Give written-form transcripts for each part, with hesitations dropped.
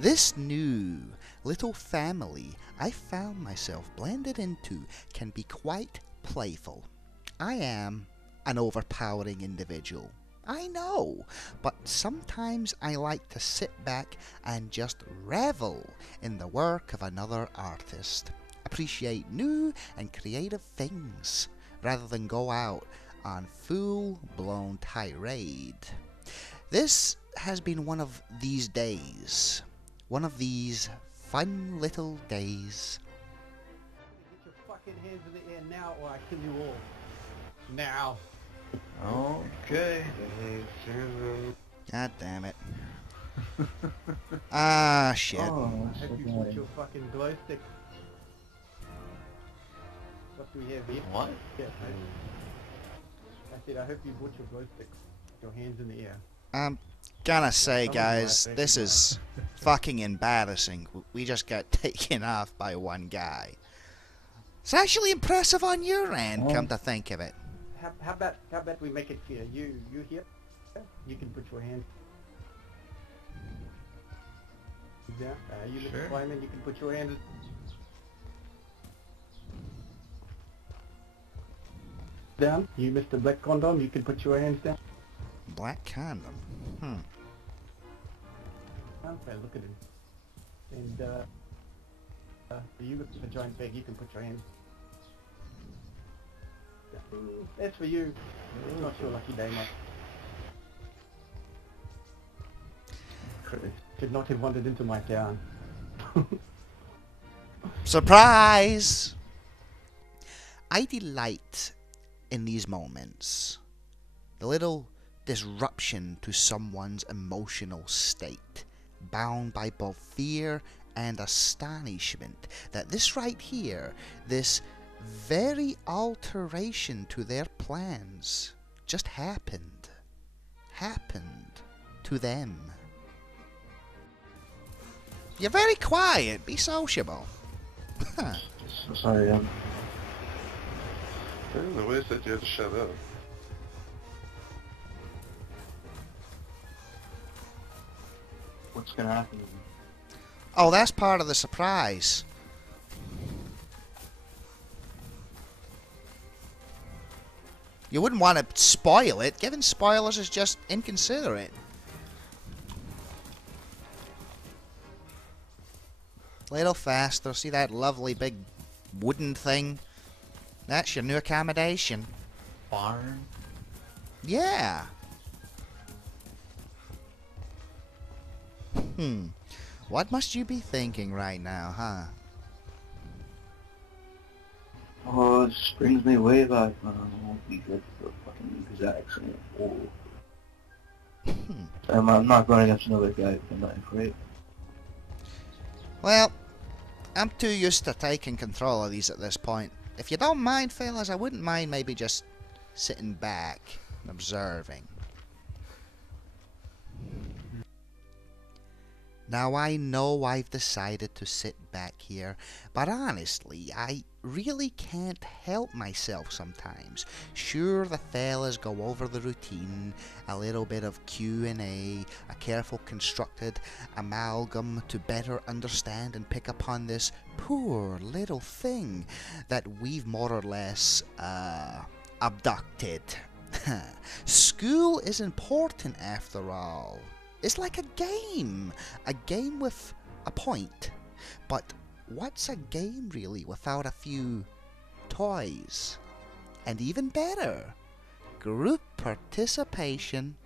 This new little family I found myself blended into can be quite playful. I am an overpowering individual, I know, but sometimes I like to sit back and just revel in the work of another artist, appreciate new and creative things, rather than go out on full-blown tirade. This has been one of these days, one of these fun little days. Get your fucking hands in the air now or I kill you all. Now. Okay. God damn it. Ah, shit. Oh, I hope you put your fucking glow stick. What do we have here? What? Yeah, I said I hope you brought your glow sticks. Your hands in the air. I'm gonna say, guys, this is fucking embarrassing. We just got taken off by one guy. It's actually impressive on your end, come to think of it. How about we make it fair? You here? You can put your hands down. You Mr. Fireman, you can put your hands down. You Mr. Black Condom, you can put your hands down. Black condom. Okay, look at him. And you with the giant bag, you can put your hands. That's for you. It's not your lucky day, mate. Could not have wandered into my town. Surprise! I delight in these moments. The little disruption to someone's emotional state, bound by both fear and astonishment that this right here, this very alteration to their plans, just happened to them. You're very quiet. Be sociable. Sorry, The way said you had to shut up. what's gonna happen? Oh, that's part of the surprise. You wouldn't want to spoil it. Giving spoilers is just inconsiderate. A little faster. See that lovely big wooden thing? That's your new accommodation. Barn? Yeah. What must you be thinking right now, huh? Oh, it just brings me way back when I won't be good for a fucking exact same war. I'm not going against another guy with a knife, right? Well, I'm too used to taking control of these at this point. If you don't mind, fellas, I wouldn't mind maybe just sitting back and observing. Now, I know I've decided to sit back here, but honestly, I really can't help myself sometimes. Sure, the fellas go over the routine, a little bit of Q&A, a careful constructed amalgam to better understand and pick upon this poor little thing that we've more or less, abducted. School is important after all. It's like a game with a point. But what's a game really without a few toys? And even better, group participation.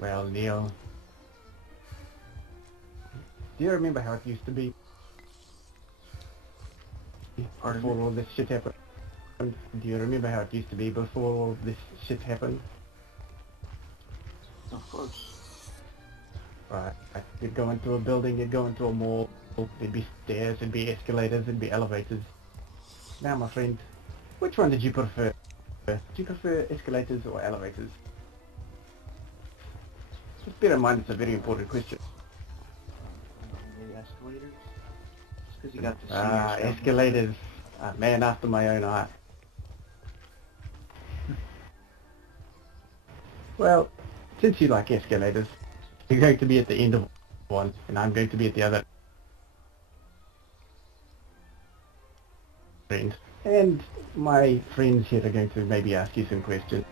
Well, Neil, do you remember how it used to be before all this shit happened? Do you remember how it used to be before all this shit happened? Of course. Right. You'd go into a building, you'd go into a mall, there'd be stairs, there'd be escalators, there'd be elevators. Now, my friend, which one did you prefer? Do you prefer escalators or elevators? Just bear in mind it's a very important question. Maybe escalators? Just because you got to see yourself. Escalators. A man after my own heart. Well, since you like escalators, you're going to be at the end of one, and I'm going to be at the other end. And my friends here are going to maybe ask you some questions.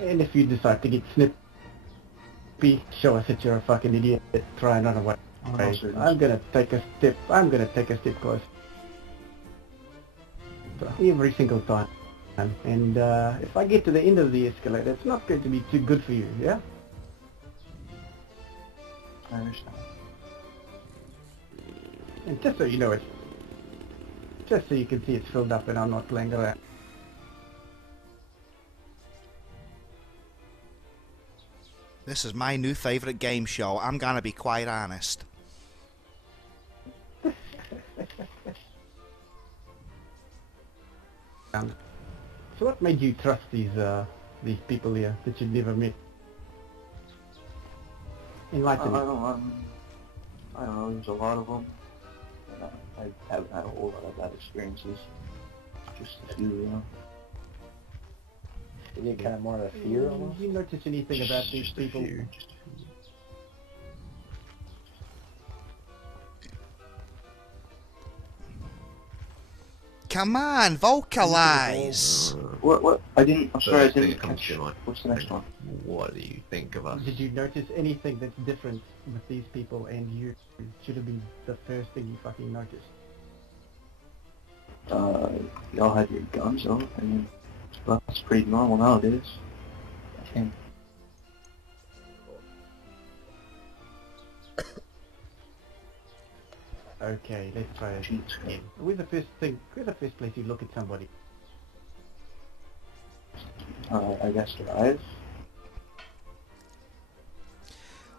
And if you decide to get snippy, show us that you're a fucking idiot, try and run away. I'm gonna take a step closer. Every single time. And if I get to the end of the escalator, it's not going to be too good for you, yeah? I understand. And just so you know, just so you can see it's filled up and I'm not playing around. This is my new favourite game show, I'm gonna be quite honest. So what made you trust these people here that you'd never met? Enlighten me. I don't know, there's a lot of them. And I haven't had a whole lot of bad experiences. Just a few, you know. Is it kind of more of a fear almost? Did you notice anything about these people? Just a few. Come on, vocalize! What? I didn't, I'm sorry, I First thing didn't that comes catch. to mind. What's the next one? What do you think of us? Did you notice anything that's different with these people and you? It should have been the first thing you fucking noticed. Y'all had your guns though. I mean, that's pretty normal nowadays. I think. Okay, let's try it Jeez. again. Where's the first place you look at somebody? I guess their eyes.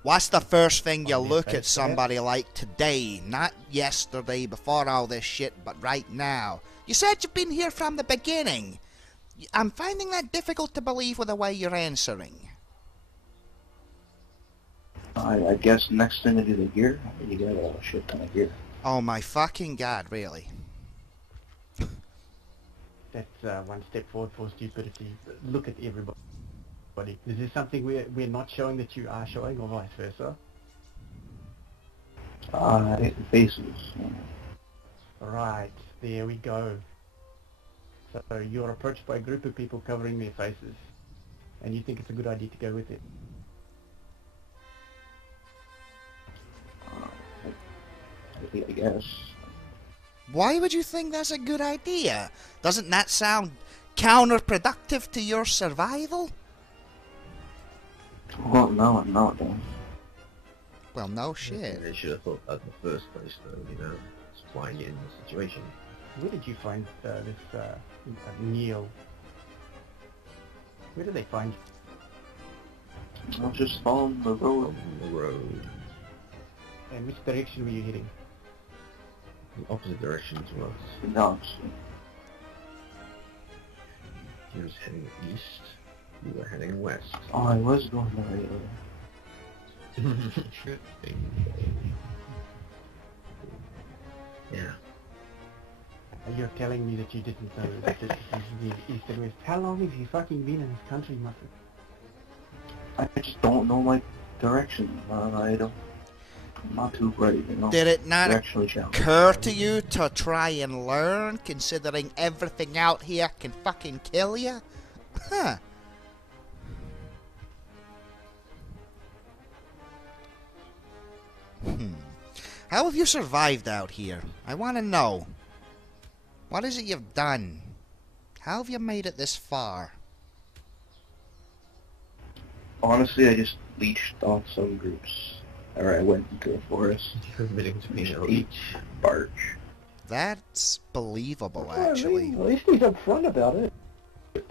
What's the first thing you On their look face, at somebody like today? Not yesterday, before all this shit, but right now. You said you've been here from the beginning. I'm finding that difficult to believe with the way you're answering. I guess next thing to do the gear. You got a shit ton of gear. Oh my fucking god, really? That's one step forward for stupidity. Look at everybody. Is there something we're not showing that you are showing, or vice versa? Faces. Right, there we go. So you're approached by a group of people covering their faces, and you think it's a good idea to go with it. I guess. Why would you think that's a good idea? Doesn't that sound counterproductive to your survival? Well, no, it does. Well, no shit. They should have thought that in the first place, though, you know. That's why you're in the situation. Where did you find this Neil? Where did they find you? I was just following the road. On the road. And which direction were you heading? The opposite direction to us. No, He was heading east. We were heading west. oh, I was going the right way. Should be. Yeah. You're telling me that you didn't know that this is the east and west. How long have you fucking been in this country, Muffin? I just don't know my direction. I don't. I'm not too bright, you know. Did it not Directionally challenged. occur to you to try and learn, considering everything out here can fucking kill you? Huh. How have you survived out here? I want to know. What is it you've done? How have you made it this far? Honestly, I just leashed off some groups. Or I went into a forest. Admitting to being Just a ate leech. barch. That's believable, Well, actually. at least he's upfront about it.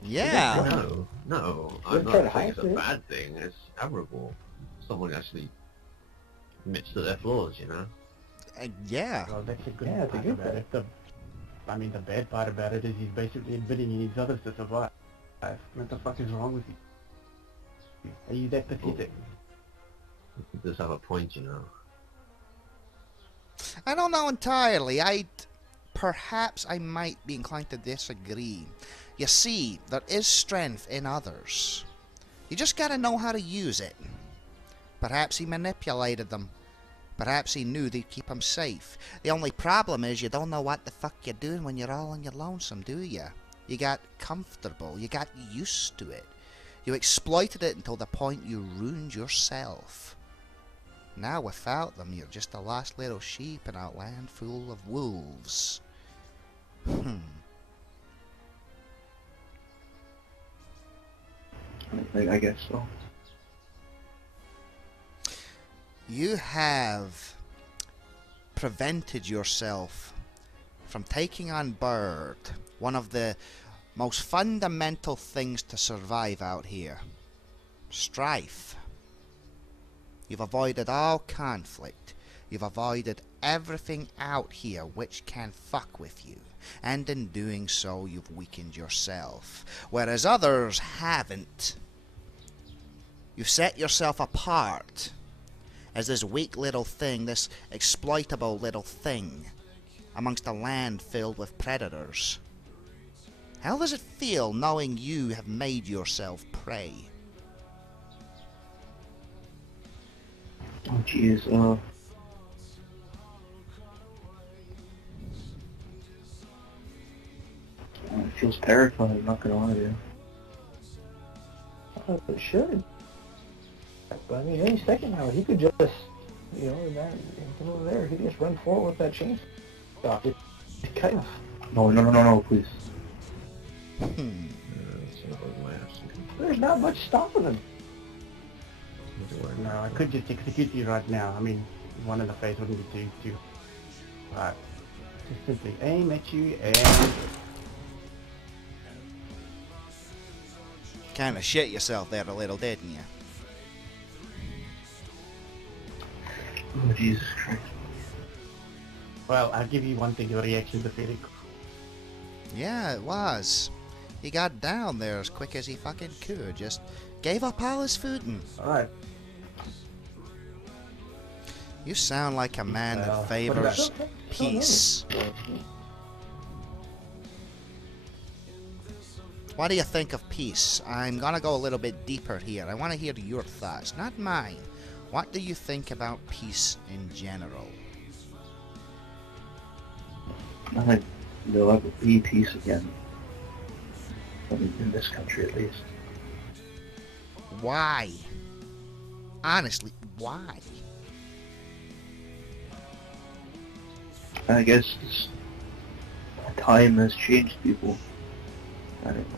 Yeah. No, You're I'm trying to not saying it's hide a it. bad thing. It's admirable. Someone actually admits to their flaws, you know? Yeah. Well, that's a good Yeah, it's a part good about it. I mean, the bad part about it is he's basically admitting he needs others to survive. What the fuck is wrong with you? Are you that pathetic? He does have a point, you know? I don't know entirely. Perhaps I might be inclined to disagree. You see, there is strength in others. You just gotta know how to use it. Perhaps he manipulated them. Perhaps he knew they'd keep him safe. The only problem is you don't know what the fuck you're doing when you're all on your lonesome, do you? You got comfortable. You got used to it. You exploited it until the point you ruined yourself. Now without them, you're just a lost little sheep in a land full of wolves. I guess so. You have prevented yourself from taking on board one of the most fundamental things to survive out here. Strife. You've avoided all conflict. You've avoided everything out here which can fuck with you. And in doing so, you've weakened yourself. Whereas others haven't. You've set yourself apart as this weak little thing, this exploitable little thing, amongst a land filled with predators. How does it feel knowing you have made yourself prey? Oh jeez, it feels terrifying, I'm not gonna lie to you. Oh, it should. But I mean, any second now, he could just, you know, that over there, he could just run forward with that chainsaw. It kind of. No, please. There's not much stopping him. No, I could just execute you right now. I mean, one in the face wouldn't be too hard. Just simply aim at you and... Kinda shit yourself there a little, didn't you? Oh, Jesus Christ. Well, I'll give you one thing, your reaction to Felix. Yeah, it was. He got down there as quick as he fucking could. Just gave up all his food and... Alright. You sound like a man that Well, favors peace. What do you think of peace? I'm gonna go a little bit deeper here. I want to hear your thoughts, not mine. What do you think about peace in general? I think there'll ever be peace again. In this country, at least. Why? Honestly, why? I guess time has changed people. I don't know.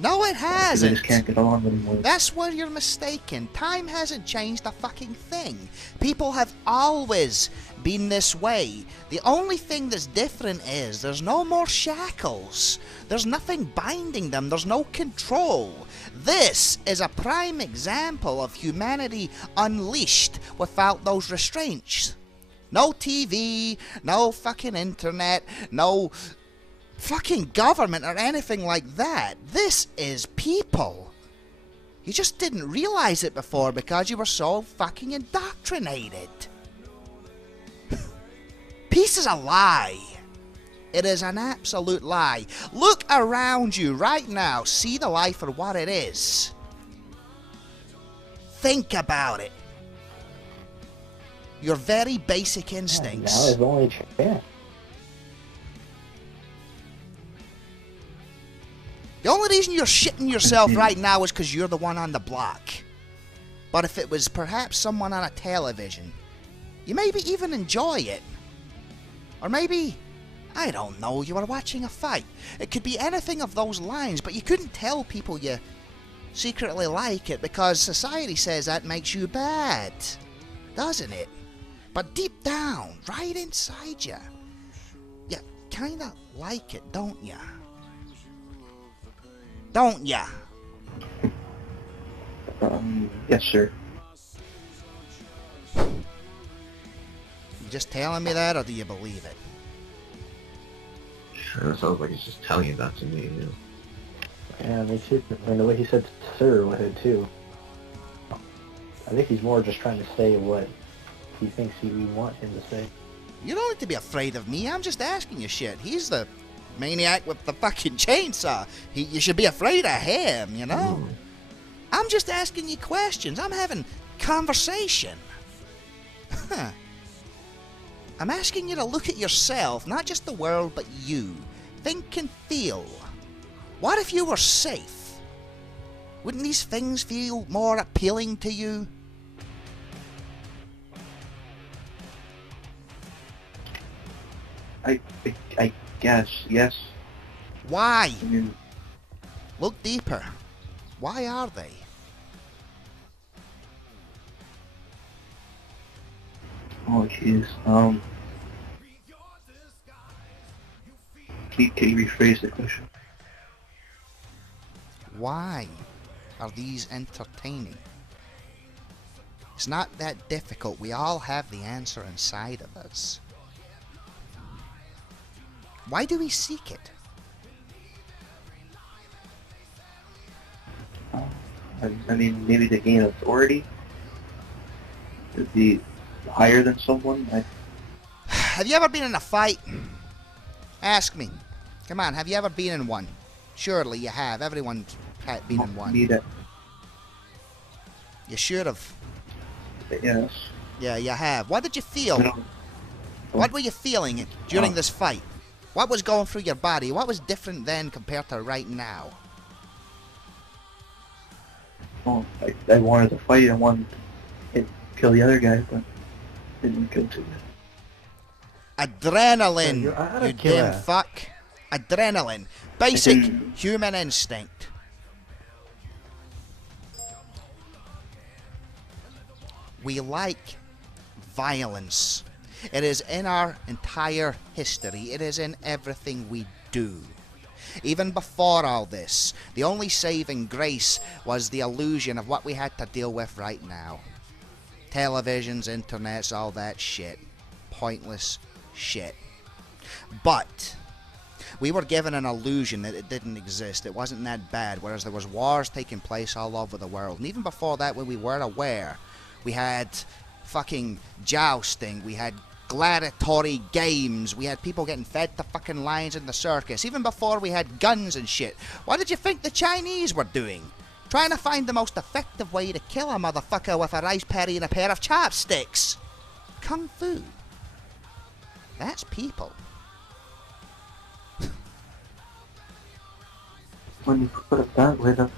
No, it They hasn't. just can't get along anymore. That's where you're mistaken. Time hasn't changed a fucking thing. People have always been this way. The only thing that's different is there's no more shackles. There's nothing binding them. There's no control. This is a prime example of humanity unleashed without those restraints. No TV, no fucking internet, no fucking government or anything like that. This is people. You just didn't realize it before because you were so fucking indoctrinated. Peace is a lie. It is an absolute lie. Look around you right now. See the life for what it is. Think about it. Your very basic instincts. Now is only a chance. The only reason you're shitting yourself right now is because you're the one on the block. But if it was perhaps someone on a television, you maybe even enjoy it. Or maybe, I don't know, you were watching a fight. It could be anything of those lines, but you couldn't tell people you secretly like it because society says that makes you bad, doesn't it? But deep down, right inside you, you kinda like it, don't ya? Don't ya? Yes, sir. You just telling me that, or do you believe it? Sure, it sounds like he's just telling you that to me, you know. Yeah, me too. And the way he said sir with it too. I think he's more just trying to say what he thinks we want him to say. You don't need to be afraid of me. I'm just asking you shit. He's the Maniac with the fucking chainsaw. You should be afraid of him, you know? I'm just asking you questions. I'm having conversation. Huh. I'm asking you to look at yourself, not just the world, but you. Think and feel. What if you were safe? Wouldn't these things feel more appealing to you? I guess, yes. Why? I mean, Look deeper. Why are they? oh jeez. Can you rephrase the question? Why are these entertaining? It's not that difficult. We all have the answer inside of us. Why do we seek it? I mean, maybe to gain authority? To be higher than someone? Have you ever been in a fight? Ask me. Come on, have you ever been in one? Surely you have. Everyone's been in one. Need it. You should have. Yes. Yeah, you have. What did you feel? No. What were you feeling during this fight? What was going through your body? What was different then compared to right now? Oh, I wanted to fight. I wanted to kill the other guy, but didn't go to it. Adrenaline, So you're a you killer. damn fuck. Adrenaline. Basic human instinct. We like violence. It is in our entire history. It is in everything we do. Even before all this, the only saving grace was the illusion of what we had to deal with right now. Televisions, internets, all that shit. Pointless shit. But we were given an illusion that it didn't exist. It wasn't that bad, whereas there was wars taking place all over the world. And even before that, when we were aware, we had fucking jousting, we had gladiatory games, we had people getting fed to fucking lions in the circus. Even before we had guns and shit. What did you think the Chinese were doing? Trying to find the most effective way to kill a motherfucker with a rice paddy and a pair of chopsticks. Kung Fu. That's people. When you put it that way, that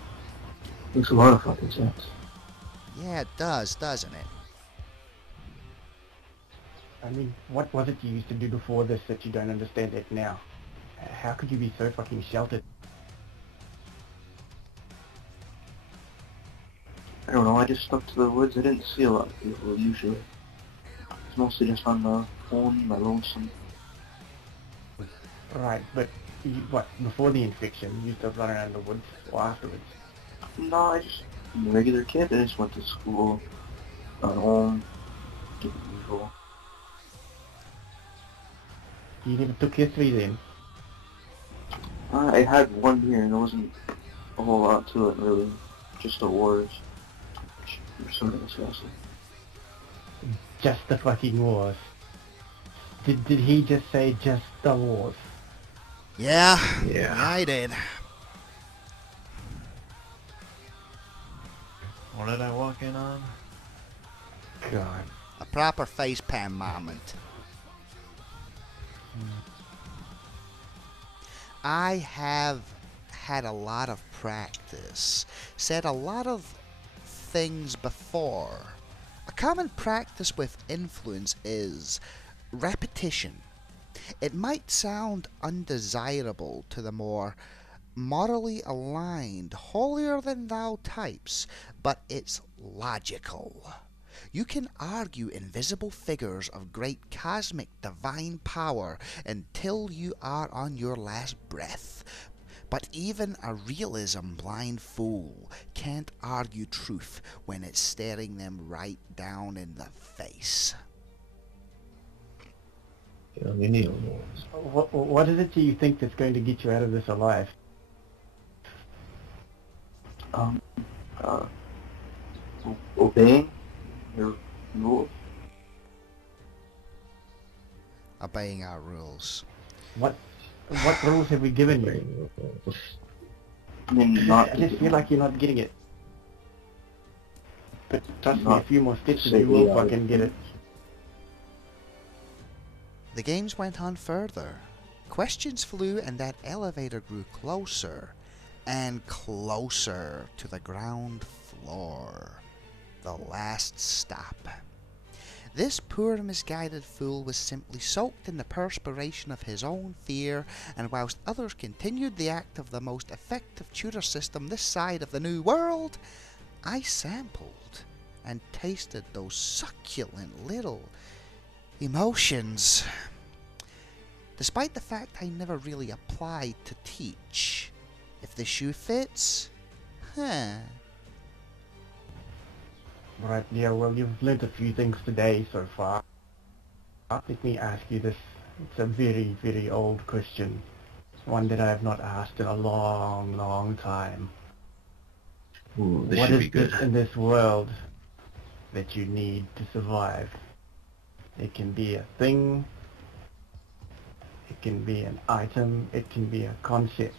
makes a lot of fucking sense. Yeah, it does, doesn't it? I mean, what was it you used to do before this that you don't understand it now? How could you be so fucking sheltered? I don't know, I just stuck to the woods. I didn't see a lot of people usually. It's mostly just on the phone, my lonesome. Right, but what, before the infection, you used to run around the woods or afterwards? No, I just, I'm a regular kid. I just went to school, got home, did the usual. You never took history then? I had 1 year and there wasn't a whole lot to it really. Just the wars. Which were sort of disgusting. Just the fucking wars. Did he just say just the wars? Yeah. Yeah. I did. What did I walk in on? God. A proper facepalm moment. I have had a lot of practice, said a lot of things before. A common practice with influence is repetition. It might sound undesirable to the more morally aligned, holier-than-thou types, but it's logical. You can argue invisible figures of great cosmic divine power until you are on your last breath. But even a realism-blind fool can't argue truth when it's staring them right down in the face. You need wars. What is it you think that's going to get you out of this alive? Obeying your rules. Obeying our rules. What What rules have we given you? I mean, not I just feel like you're not getting it. But trust me, a Not few more steps and say you will we are. fucking get it. The games went on further. Questions flew and that elevator grew closer and closer to the ground floor. The last stop. This poor misguided fool was simply soaked in the perspiration of his own fear, and whilst others continued the act of the most effective tutor system this side of the New World, I sampled and tasted those succulent little emotions. Despite the fact I never really applied to teach. If the shoe fits, Right, yeah, well, you've learnt a few things today so far. Let me ask you this. It's a very, very old question. It's one that I have not asked in a long, long time. Ooh, this What should is be good. this in this world that you need to survive? It can be a thing, it can be an item, it can be a concept,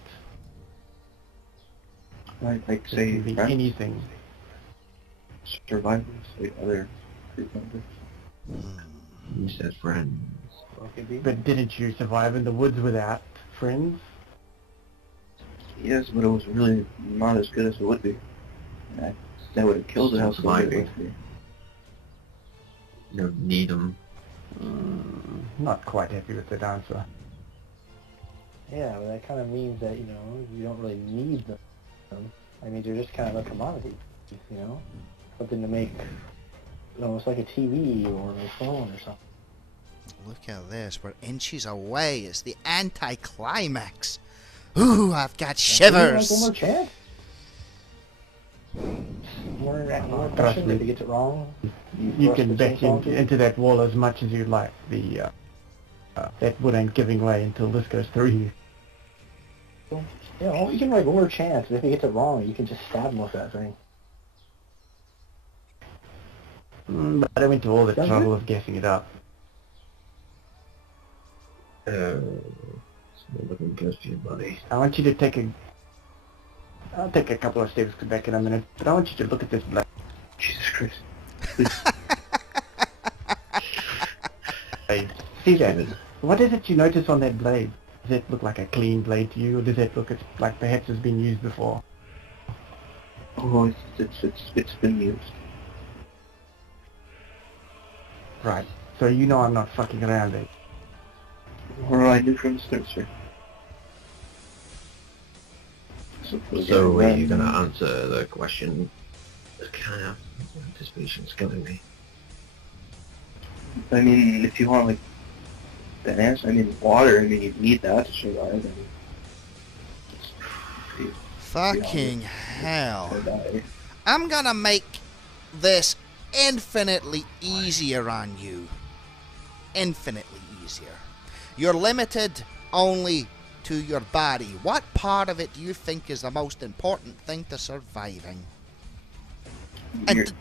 like it say can be friends, anything. survivors, like other group members. You said friends. But didn't you survive in the woods without friends? Yes, but it was really not as good as it would be. That would have killed the house Surviving. You don't need them. Not quite happy with that answer. Yeah, but that kind of means that, you know, you don't really need them. I mean, they're just kind of a commodity, you know? Something to make, you know, it's like a TV or a phone or something. look at this. We're inches away. It's the anticlimax. Ooh, I've got shivers. One more chance? More question if he gets it wrong. You can back into that wall as much as you like. That wood ain't giving way until this goes through you. Yeah, well, you can like one more chance, and if he gets it wrong, you can just stab him with that thing. But I went to all the Sounds trouble of guessing it up. It's not looking good for you, buddy. I want you to take a... I'll take a couple of steps back in a minute, but I want you to look at this blade. Jesus Christ. See that? What is it you notice on that blade? Does it look like a clean blade to you, or does it look like perhaps it's been used before? Oh, it's been used. Right. So you know I'm not fucking around there. Or I knew from the start, sir. So are you gonna answer the question? The kind of anticipation's killing me. I mean, if you want like the answer, I mean water. I mean, you need that to survive. And Fucking hell. die. I'm gonna make this infinitely easier on you. Infinitely easier. You're limited only to your body. What part of it do you think is the most important thing to surviving? And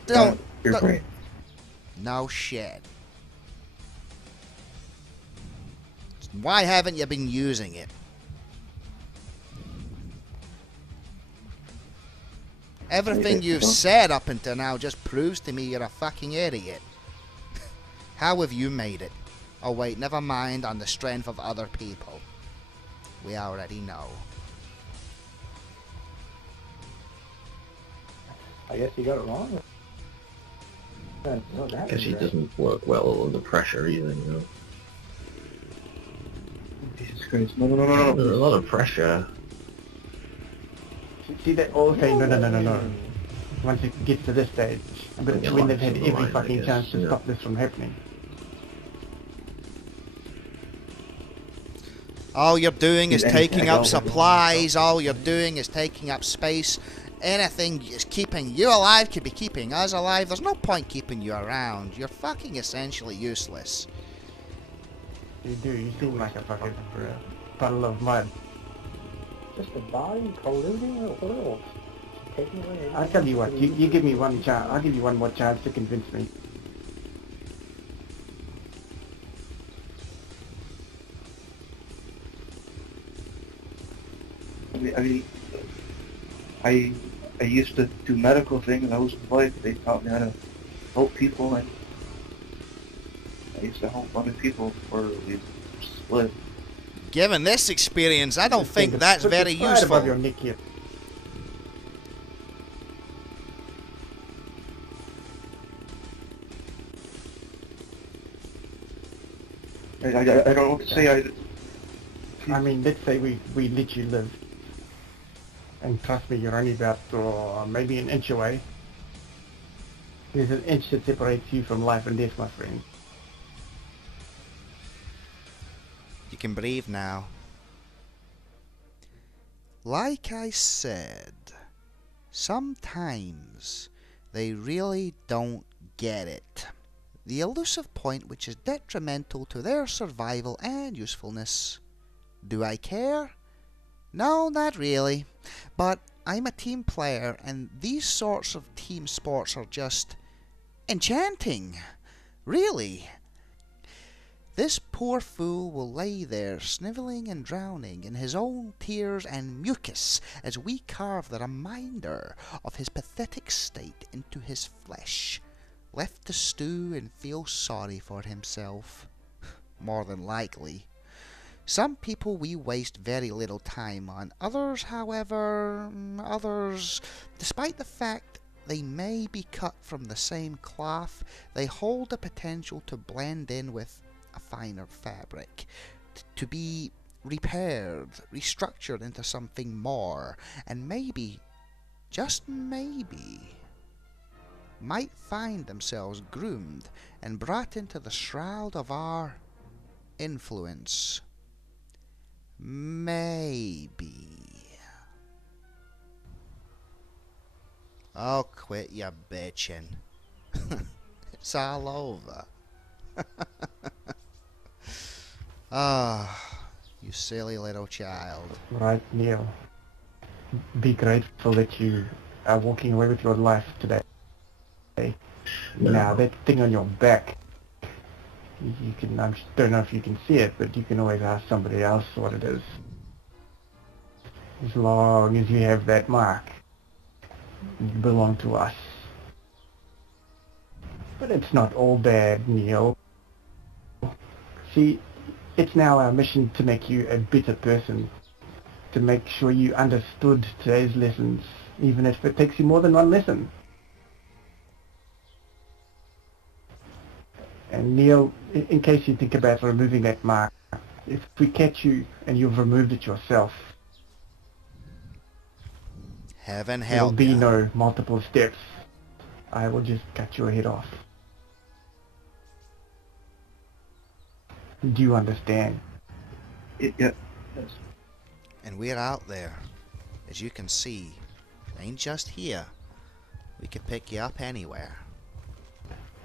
Your brain. No shit. Why haven't you been using it? Everything you've said up until now just proves to me you're a fucking idiot. How have you made it? Oh wait, never mind on the strength of other people. We already know. I guess you got it wrong. I guess he doesn't work well under pressure either, you know. Jesus Christ! No! There's a lot of pressure. See that? Okay, no. Once it gets to this stage, but when they've had every fucking chance to stop this from happening. All you're doing is Is taking anything up else? supplies, all you're doing is taking up space. Anything is keeping you alive could be keeping us alive. There's no point keeping you around. You're fucking essentially useless. You do, you seem like a fucking puddle of mud. Just a body polluting the world. Taking away. I'll tell you what, you give me one chance, I'll give you one more chance to convince me. I used to do medical things. I was a wife. They taught me how to help people, and I used to help other people before we split. Given this experience, I don't think that's very Right above your useful. neck here. I don't know what to say. I mean, let's say we let you live. And trust me, you're only about maybe an inch away. There's an inch that separates you from life and death, my friend. You can breathe now. Like I said, sometimes they really don't get it. The elusive point which is detrimental to their survival and usefulness. Do I care? No, not really. But I'm a team player, and these sorts of team sports are just enchanting. Really. This poor fool will lay there snivelling and drowning in his own tears and mucus as we carve the reminder of his pathetic state into his flesh, left to stew and feel sorry for himself. More than likely. Some people we waste very little time on. Others, however, despite the fact they may be cut from the same cloth, they hold the potential to blend in with a finer fabric, to be repaired, restructured into something more, and maybe, just maybe, might find themselves groomed and brought into the shroud of our influence. Maybe. Oh, quit your bitching. It's all over. Ah, you silly little child. Right, Neil. Be grateful that you are walking away with your life today. No. Now, that thing on your back, you can, I don't know if you can see it, but you can always ask somebody else what it is. As long as you have that mark, you belong to us. But it's not all bad, Neil. See, it's now our mission to make you a better person, to make sure you understood today's lessons, even if it takes you more than one lesson. And Neil, in case you think about removing that mark, if we catch you and you've removed it yourself, Heaven there will help be ya. no multiple steps. I will just cut your head off. Do you understand? Yeah. Yes. And we're out there. As you can see, ain't just here. We could pick you up anywhere.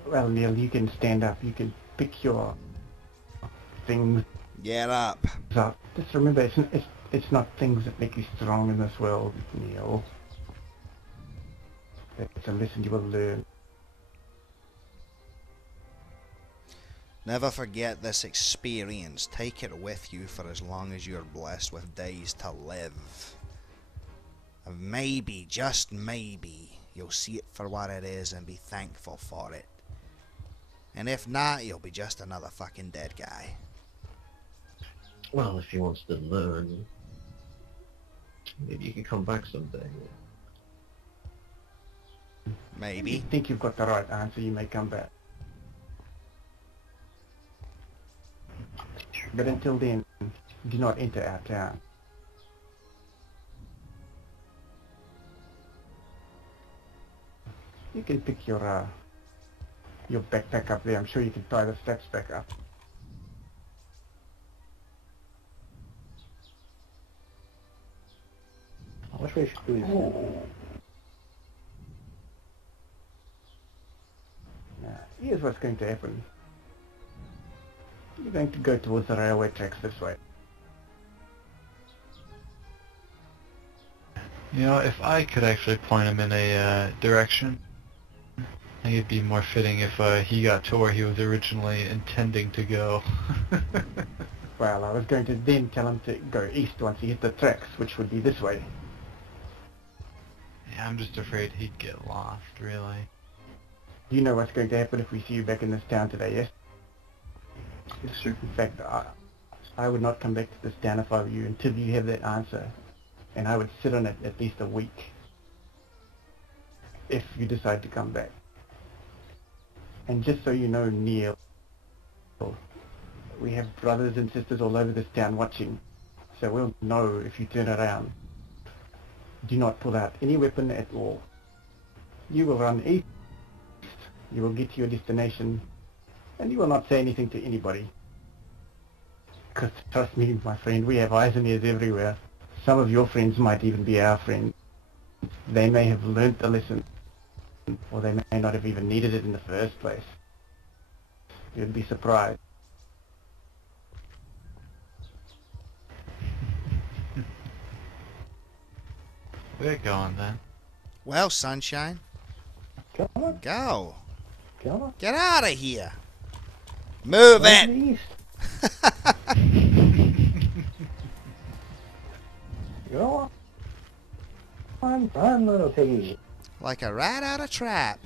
Well, Neil, you can stand up. You can pick your things Get up. up. Just remember, it's not things that make you strong in this world, Neil. It's a lesson you will learn. Never forget this experience. Take it with you for as long as you're blessed with days to live. And maybe, just maybe, you'll see it for what it is and be thankful for it. And if not, you'll be just another fucking dead guy. Well, if he wants to learn, maybe you can come back someday. If Maybe. you think you've got the right answer, you may come back. But until then, do not enter our town. You can pick your backpack up there. I'm sure you can tie the straps back up. Which way should we go? Now, here's what's going to happen. You're going to go towards the railway tracks this way. You know, if I could actually point him in a direction, I think it'd be more fitting if he got to where he was originally intending to go. Well, I was going to then tell him to go east once he hit the tracks, which would be this way. Yeah, I'm just afraid he'd get lost, really. You know what's going to happen if we see you back in this town today, yes? Yes, sir. In fact, I would not come back to this town if I were you until you have that answer. And I would sit on it at least a week. If you decide to come back. And just so you know, Neil, we have brothers and sisters all over this town watching. So we'll know if you turn around. Do not pull out any weapon at all. You will run east. You will get to your destination. And you will not say anything to anybody. Because trust me, my friend, we have eyes and ears everywhere. Some of your friends might even be our friends. They may have learnt the lesson. Or they may not have even needed it in the first place. You'd be surprised. We're going then. Well, sunshine, Come on, go. come on. Get out of here. Move Right it. east. Go on, little piggy. Like a rat out of trap.